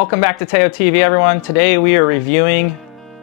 Welcome back to Teo TV, everyone. Today we are reviewing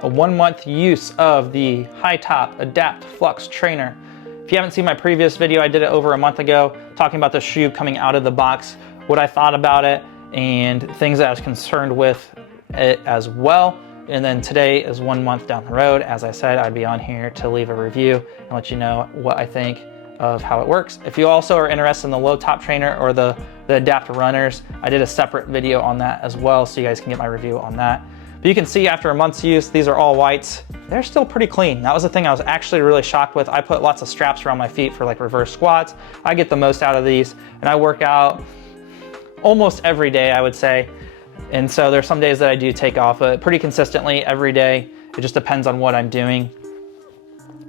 a 1-month use of the High Top Adapt Flux Trainer. If you haven't seen my previous video, I did it over a month ago, talking about the shoe coming out of the box, what I thought about it, and things that I was concerned with it as well. And then today is 1 month down the road. As I said, I'd be on here to leave a review and let you know what I think of how it works. If you also are interested in the low top trainer or the Adapt runners, I did a separate video on that as well, so you guys can get my review on that. But you can see after a month's use, these are all whites. They're still pretty clean. That was the thing I was actually really shocked with. I put lots of straps around my feet for like reverse squats. I get the most out of these, and I work out almost every day, I would say. And so there's some days that I do take off, but pretty consistently every day. It just depends on what I'm doing.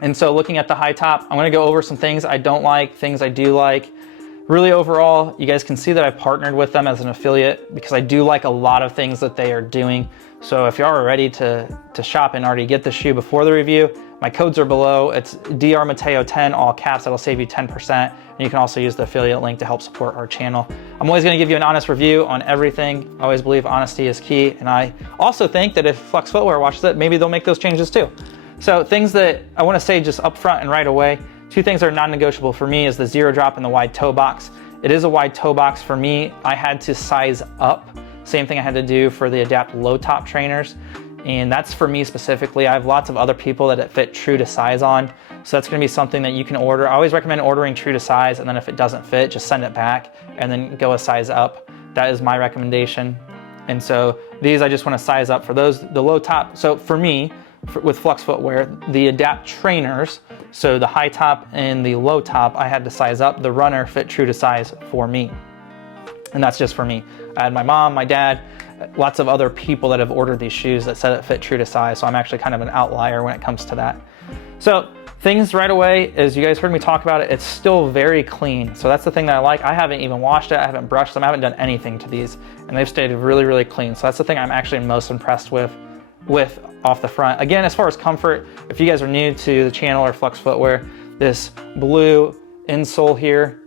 And so looking at the High Top, I'm gonna go over some things I don't like, things I do like. Really overall, you guys can see that I've partnered with them as an affiliate because I do like a lot of things that they are doing. So if you are ready to shop and already get the shoe before the review, my codes are below. It's drmateo10, all caps, that'll save you 10%. And you can also use the affiliate link to help support our channel. I'm always gonna give you an honest review on everything. I always believe honesty is key. And I also think that if Flux Footwear watches it, maybe they'll make those changes too. So things that I wanna say just up front and right away, two things that are non-negotiable for me is the zero drop and the wide toe box. It is a wide toe box for me. I had to size up. Same thing I had to do for the Adapt low top trainers. And that's for me specifically. I have lots of other people that it fit true to size on. So that's gonna be something that you can order. I always recommend ordering true to size, and then if it doesn't fit, just send it back and then go a size up. That is my recommendation. And so these I just wanna size up for those, the low top. So for me, with Flux Footwear, the Adapt trainers, so the High Top and the low top, I had to size up. The runner fit true to size for me. And that's just for me. I had my mom, my dad, lots of other people that have ordered these shoes that said it fit true to size, so I'm actually kind of an outlier when it comes to that. So things right away, as you guys heard me talk about it, it's still very clean. So that's the thing that I like. I haven't even washed it, I haven't brushed them, I haven't done anything to these, and they've stayed really, really clean. So that's the thing I'm actually most impressed with off the front. Again, as far as comfort, if you guys are new to the channel or Flux Footwear, this blue insole here,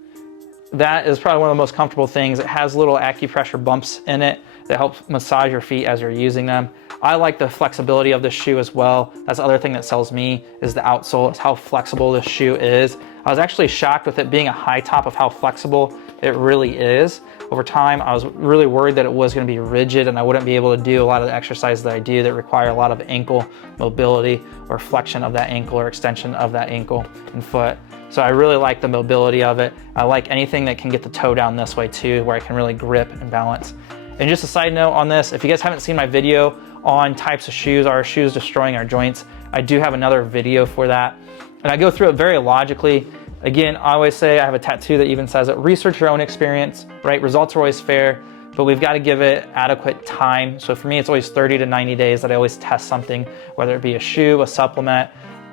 that is probably one of the most comfortable things. It has little acupressure bumps in it that help massage your feet as you're using them. I like the flexibility of this shoe as well. That's the other thing that sells me is the outsole, is how flexible this shoe is. I was actually shocked with it being a high top of how flexible it really is. Over time, I was really worried that it was gonna be rigid and I wouldn't be able to do a lot of the exercises that I do that require a lot of ankle mobility or flexion of that ankle or extension of that ankle and foot. So I really like the mobility of it. I like anything that can get the toe down this way too, where I can really grip and balance. And just a side note on this, if you guys haven't seen my video on types of shoes, our shoes destroying our joints, I do have another video for that. And I go through it very logically. Again, I always say, I have a tattoo that even says it, research your own experience, right? Results are always fair, but we've got to give it adequate time. So for me, it's always 30 to 90 days that I always test something, whether it be a shoe, a supplement,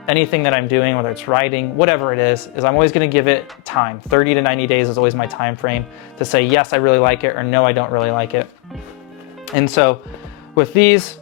anything that I'm doing, whether it's writing, whatever it is I'm always gonna give it time. 30 to 90 days is always my time frame to say, yes, I really like it, or no, I don't really like it. And so with these,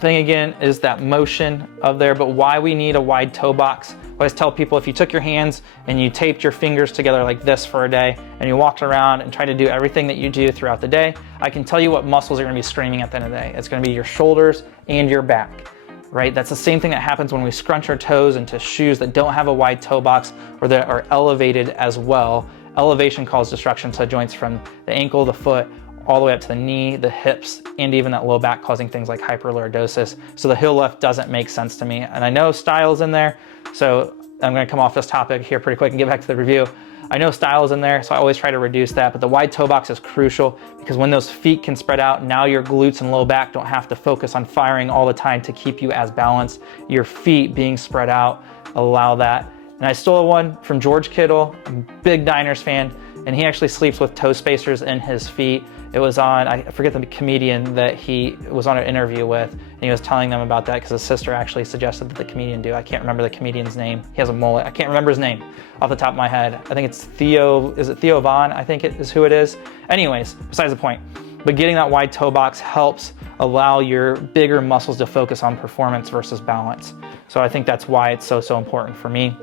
thing again is that motion of there, but why we need a wide toe box. I always tell people, if you took your hands and you taped your fingers together like this for a day and you walked around and tried to do everything that you do throughout the day, I can tell you what muscles are gonna be screaming at the end of the day. It's gonna be your shoulders and your back, right? That's the same thing that happens when we scrunch our toes into shoes that don't have a wide toe box or that are elevated as well. Elevation causes destruction to joints from the ankle, the foot, all the way up to the knee, the hips, and even that low back, causing things like hyperlordosis. So the heel lift doesn't make sense to me. And I know style is in there, so I'm gonna come off this topic here pretty quick and get back to the review. I know style is in there, so I always try to reduce that, but the wide toe box is crucial because when those feet can spread out, now your glutes and low back don't have to focus on firing all the time to keep you as balanced. Your feet being spread out allow that. And I stole one from George Kittle, I'm a big Niners fan, and he actually sleeps with toe spacers in his feet. It was on, I forget the comedian that he was on an interview with, and he was telling them about that because his sister actually suggested that the comedian do. I can't remember the comedian's name. He has a mullet. I can't remember his name off the top of my head. I think it's Theo, is it Theo Vaughn? I think it is who it is. Anyways, besides the point. But getting that wide toe box helps allow your bigger muscles to focus on performance versus balance. So I think that's why it's so important for me.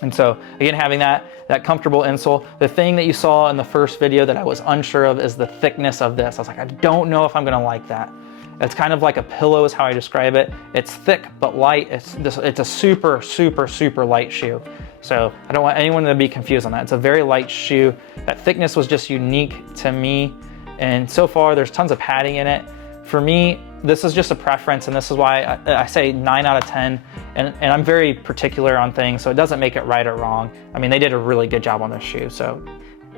And so again, having that comfortable insole. The thing that you saw in the first video that I was unsure of is the thickness of this. I was like, I don't know if I'm gonna like that. It's kind of like a pillow is how I describe it. It's thick but light. It's a super, super, super light shoe. So I don't want anyone to be confused on that. It's a very light shoe. That thickness was just unique to me. And so far there's tons of padding in it. For me, this is just a preference, and this is why I say 9 out of 10. And I'm very particular on things, so it doesn't make it right or wrong. I mean, they did a really good job on this shoe, so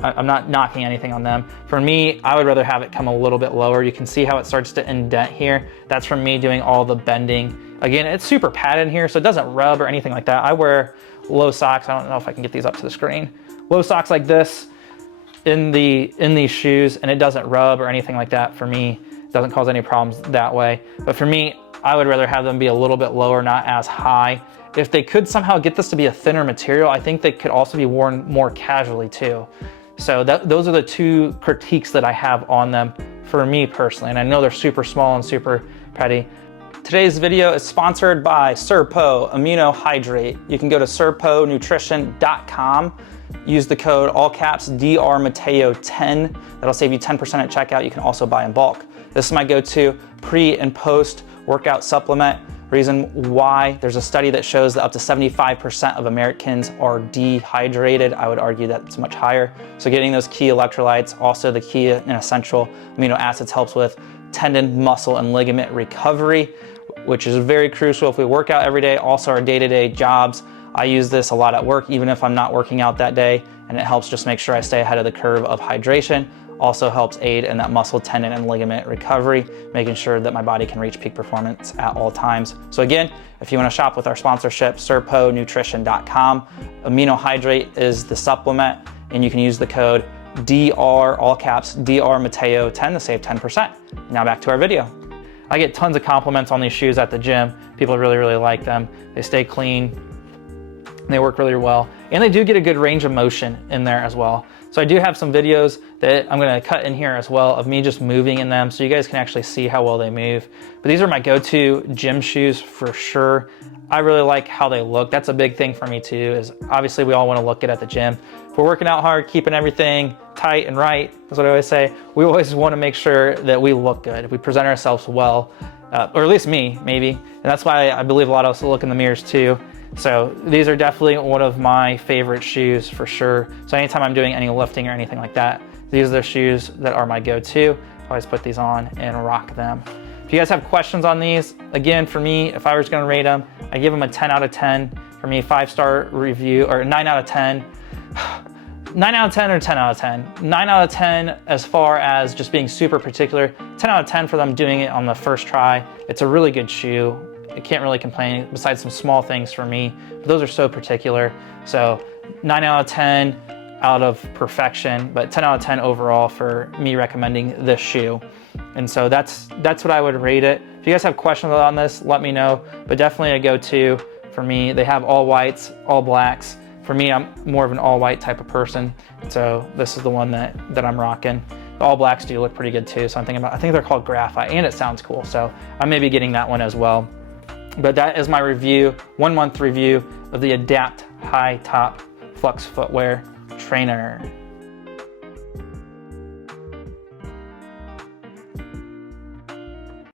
I'm not knocking anything on them. For me, I would rather have it come a little bit lower. You can see how it starts to indent here. That's from me doing all the bending. Again, it's super padded here, so it doesn't rub or anything like that. I wear low socks. I don't know if I can get these up to the screen. Low socks like this in these shoes, and it doesn't rub or anything like that for me. It doesn't cause any problems that way. But for me, I would rather have them be a little bit lower, not as high. If they could somehow get this to be a thinner material, I think they could also be worn more casually too. So those are the two critiques that I have on them for me personally. And I know they're super small and super petty. Today's video is sponsored by Serpo Amino Hydrate. You can go to serponutrition.com, use the code all caps DRMateo10. That'll save you 10% at checkout. You can also buy in bulk. This is my go-to pre and post workout supplement. Reason why, there's a study that shows that up to 75% of Americans are dehydrated. I would argue that it's much higher. So getting those key electrolytes, also the key and essential amino acids, helps with tendon, muscle, and ligament recovery, which is very crucial if we work out every day. Also our day-to-day jobs. I use this a lot at work, even if I'm not working out that day, and it helps just make sure I stay ahead of the curve of hydration. Also helps aid in that muscle, tendon, and ligament recovery, making sure that my body can reach peak performance at all times. So again, if you want to shop with our sponsorship, serponutrition.com, Amino Hydrate is the supplement, and you can use the code DR, all caps, DRMateo10 to save 10%. Now back to our video. I get tons of compliments on these shoes at the gym. People really, really like them. They stay clean, they work really well, and they do get a good range of motion in there as well. So I do have some videos that I'm gonna cut in here as well of me just moving in them so you guys can actually see how well they move. But these are my go-to gym shoes for sure. I really like how they look. That's a big thing for me too, is obviously we all wanna look good at the gym. If we're working out hard, keeping everything tight and right, that's what I always say, we always wanna make sure that we look good. We present ourselves well, or at least me, maybe. And that's why I believe a lot of us look in the mirrors too. So these are definitely one of my favorite shoes for sure. So anytime I'm doing any lifting or anything like that, these are the shoes that are my go-to. I always put these on and rock them. If you guys have questions on these, again, for me, if I was gonna rate them, I give them a 10 out of 10. For me, 5-star review, or 9 out of 10. 9 out of 10 or 10 out of 10? 9 out of 10 as far as just being super particular. 10 out of 10 for them doing it on the first try. It's a really good shoe. I can't really complain, besides some small things for me, but those are so particular. So 9 out of 10 out of perfection, but 10 out of 10 overall for me recommending this shoe. And so that's what I would rate it. If you guys have questions on this, let me know, but definitely a go-to for me. They have all whites, all blacks. For me, I'm more of an all white type of person. So this is the one that I'm rocking. The all blacks do look pretty good too. So I think they're called graphite, and it sounds cool. So I may be getting that one as well. But that is my review, 1 month review of the Adapt High Top Flux Footwear Trainer.